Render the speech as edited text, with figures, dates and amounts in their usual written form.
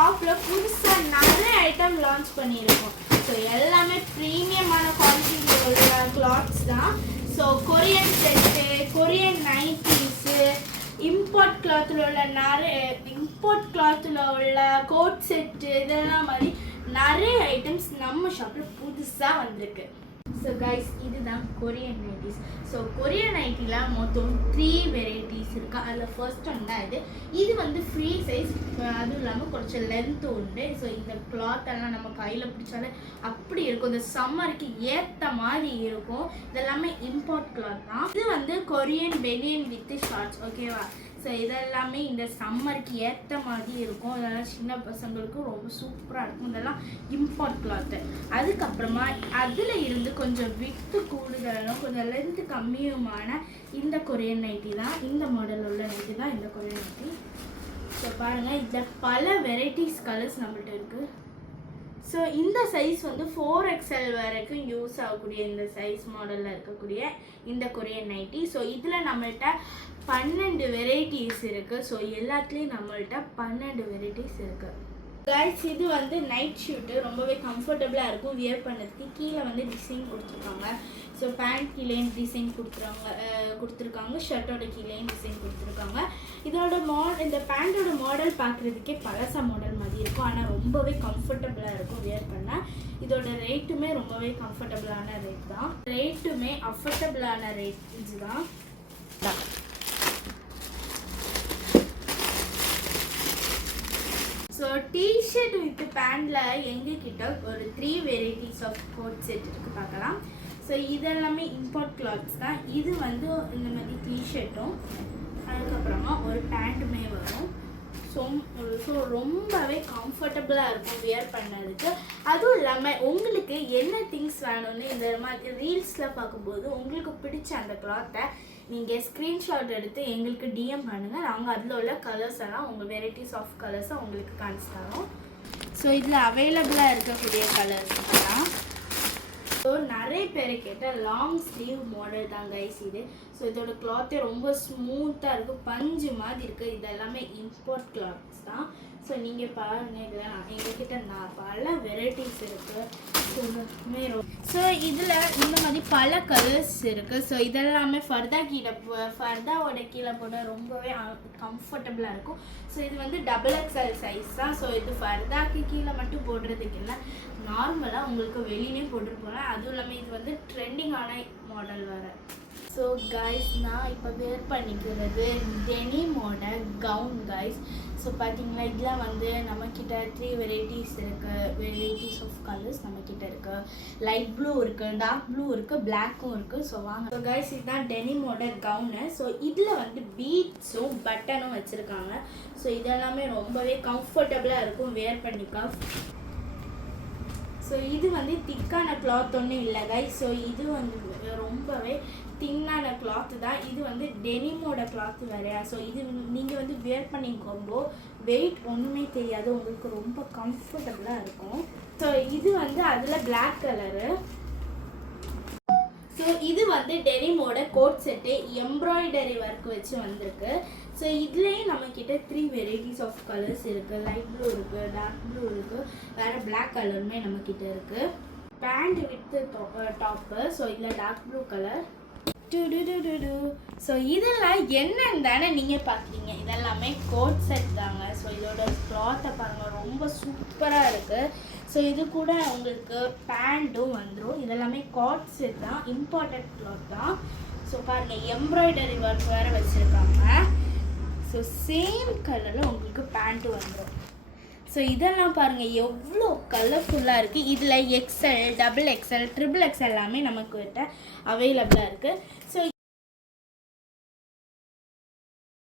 ஷாப்பில் புதுசாக நிறைய ஐட்டம் லான்ச் பண்ணியிருக்கோம். ஸோ எல்லாமே ப்ரீமியமான குவாலிட்டியில் உள்ள கிளாத்ஸ் தான். So Korean set, Korean nighties, import கிளாத்தில் உள்ள கோட் செட்டு, இதெல்லாம் மாதிரி நிறைய ஐட்டம்ஸ் நம்ம ஷாப்பில் புதுசாக வந்திருக்கு. ஸோ கைஸ், இதுதான் கொரியன் நைட்டிஸ். ஸோ கொரியன் நைட்டியில் மொத்தம் 3 வெரைட்டிஸ் இருக்குது. அதில் ஃபர்ஸ்ட் ஒன் தான் இது வந்து ஃப்ரீ சைஸ், அதுவும் இல்லாமல் கொஞ்சம் லென்த்து உண்டு. ஸோ இந்த கிளாத்தெல்லாம் நம்ம கையில் பிடிச்சாலே அப்படி இருக்கும், இந்த சம்மருக்கு ஏற்ற மாதிரி இருக்கும். இதெல்லாமே இம்போர்ட் கிளாத் தான். இது வந்து கொரியன் பெனியன் வித் ஷார்ட்ஸ், ஓகேவா? ஸோ இதெல்லாமே இந்த சம்மருக்கு ஏற்ற மாதிரி இருக்கும். இதெல்லாம் சின்ன பசங்களுக்கு ரொம்ப சூப்பராக இருக்கும். இதெல்லாம் இம்போர்ட் கிளாத்து. அதுக்கப்புறமா அதில் இருந்து கொஞ்சம் வித்து கூடுதலும் கொஞ்சம் லென்த்து கம்மியுமான இந்த கொரியன் நைட்டி தான். இந்த மாடல் உள்ள நைட்டி தான் இந்த கொரியன் நைட்டி. ஸோ பாருங்கள், இதில் பல வெரைட்டிஸ் கலர்ஸ் நம்மள்ட்ட இருக்குது. ஸோ இந்த சைஸ் வந்து 4XL வரைக்கும் யூஸ் ஆகக்கூடிய இந்த சைஸ் மாடலில் இருக்கக்கூடிய இந்த கொரியன் நைட்டி. ஸோ இதில் நம்மள்ட்ட 12 வெரைட்டிஸ் இருக்குது. ஸோ எல்லாத்துலேயும் நம்மள்ட்ட 12 வெரைட்டிஸ் இருக்குது. கைஸ், இது வந்து நைட் ஷூட்டு, ரொம்பவே கம்ஃபர்டபுளாக இருக்கும் வியர் பண்ணுறதுக்கு. கீழே வந்து டிசைன் கொடுத்துருக்காங்க. ஸோ பேண்ட் கீழேயும் டிசைன் கொடுத்துருக்காங்க, ஷர்ட்டோட கீழேயும் டிசைன் கொடுத்துருக்காங்க. இதோட இந்த பேண்ட்டோட மாடல் பார்க்குறதுக்கே பழசா மாடல் மாதிரி இருக்கும், ஆனால் ரொம்பவே கம்ஃபர்டபுளாக இருக்கும் வியர் பண்ண. இதோட ரேட்டுமே ரொம்பவே கம்ஃபர்டபுளான ரேட் தான். ரேட்டுமே அஃபோர்டபுளான ரேட் தான். ஸோ டிஷர்ட் வித் பேண்டில் எங்ககிட்ட ஒரு 3 வெரைட்டிஸ் ஆஃப் கோட் செட் இருக்குது, பார்க்கலாம். ஸோ இதெல்லாமே இம்போர்ட் கிளாத்ஸ் தான். இது வந்து இந்த மாதிரி டிஷர்ட்டும் அதுக்கப்புறமா ஒரு பேண்ட்டுமே வரும். ஸோ ரொம்பவே கம்ஃபர்டபுளாக இருக்கும் வியர் பண்ணதுக்கு. அதுவும் இல்லாமல் உங்களுக்கு என்ன திங்ஸ் வேணும்னு இந்த மாதிரி ரீல்ஸில் பார்க்கும்போது உங்களுக்கு பிடிச்ச அந்த கிளாத்தை நீங்கள் ஸ்க்ரீன்ஷாட் எடுத்து எங்களுக்கு டிஎம் பண்ணுங்கள். நாங்கள் அதில் உள்ள கலர்ஸ் எல்லாம் உங்கள் வெரைட்டிஸ் ஆஃப் கலர்ஸை உங்களுக்கு காமிச்சு தரோம். ஸோ இதில் அவைலபிளாக இருக்கக்கூடிய கலர்ஸ் தான். ஸோ நிறைய பேர் கேட்ட லாங் ஸ்லீவ் மாடல் தான் கைஸ் இது. ஸோ இதோட கிளாத்தே ரொம்ப ஸ்மூத்தாக இருக்குது, பஞ்சு மாதிரி இருக்குது. இதெல்லாமே இம்போர்ட் கிளாத்ஸ் தான். ஸோ நீங்கள் பாருங்கள், இதெல்லாம் எங்ககிட்ட பல வெரைட்டிஸ் இருக்குது. ஸோ இதில் இந்த மாதிரி பல கலர்ஸ் இருக்குது. ஸோ இதெல்லாமே ஃபர்தாவோட கீழே போட ரொம்பவே கம்ஃபர்டபுளாக இருக்கும். ஸோ இது வந்து XXL சைஸ் தான். ஸோ இது ஃபர்தாக்கு கீழே மட்டும் போடுறதுக்கு இல்லை, நார்மலாக உங்களுக்கு வெளியிலையும் போட்டுட்டு போகலாம். அதுவும் இல்லாமல் இது வந்து ட்ரெண்டிங்கான மாடல் வேறு. ஸோ கைஸ், நான் இப்போ வேர் பண்ணிக்கிறது டெனிமோட கவுன் கைஸ். ஸோ பார்த்தீங்களா, இதெல்லாம் வந்து நம்மக்கிட்ட 3 வெரைட்டிஸ் இருக்குது, வெரைட்டிஸ் ஆஃப் கலர்ஸ் நம்மக்கிட்ட இருக்குது. லைட் ப்ளூ இருக்குது, டார்க் ப்ளூ இருக்குது, பிளாக்கும் இருக்குது. ஸோ வாங்க. ஸோ கைஸ், இதுதான் டெனிமோட கவுனு. ஸோ இதில் வந்து பீட்ஸும் பட்டனும் வச்சுருக்காங்க. ஸோ இதெல்லாமே ரொம்பவே கம்ஃபர்டபுளாக இருக்கும் வேர் பண்ணிக்கா. ஸோ இது வந்து திக்கான கிளாத் ஒன்றும் இல்லை கைஸ். ஸோ இது வந்து ரொம்பவே தின்னான கிளாத்து தான். இது வந்து டெனிமோட கிளாத்து வேறையா. ஸோ இது நீங்கள் வந்து வேர் பண்ணிக்கோம்போ வெயிட் ஒன்றுமே தெரியாது, உங்களுக்கு ரொம்ப கம்ஃபர்டபுளாக இருக்கும். ஸோ இது வந்து அதில் பிளாக் கலரு. ஸோ இது வந்து டெனிமோட கோட் செட்டு, எம்ப்ராய்டரி ஒர்க் வச்சு வந்திருக்கு. ஸோ இதுலேயும் நம்மக்கிட்ட 3 வெரைட்டிஸ் ஆஃப் கலர்ஸ் இருக்குது. லைட் ப்ளூ இருக்குது, டார்க் ப்ளூ இருக்குது, வேறு பிளாக் கலருமே நம்மக்கிட்ட இருக்குது. Pant with top. ஸோ இதில் டார்க் ப்ளூ கலர். ஸோ இதெல்லாம் என்னன்னு தானே நீங்கள் பார்க்குறீங்க, இதெல்லாமே கோட் செட் தாங்க. ஸோ இதோட கிளாத்தை பாருங்கள், ரொம்ப சூப்பராக இருக்குது. ஸோ இது கூட உங்களுக்கு பேண்ட்டும் வந்துடும். இதெல்லாமே கோட் செட் தான், இம்பார்ட்டன்ட் கிளாத் தான். ஸோ பாருங்கள், எம்ப்ராய்டரி ஒர்க் வேறு வச்சுருக்காங்க. ஸோ சேம் கலரில் உங்களுக்கு பேண்ட்டு வந்துடும். ஸோ இதெல்லாம் பாருங்கள் எவ்வளோ கலர்ஃபுல்லாக இருக்குது. இதில் XL, XXL, XXL எல்லாமே நமக்கு கிட்ட அவைலபிளாக இருக்குது. ஸோ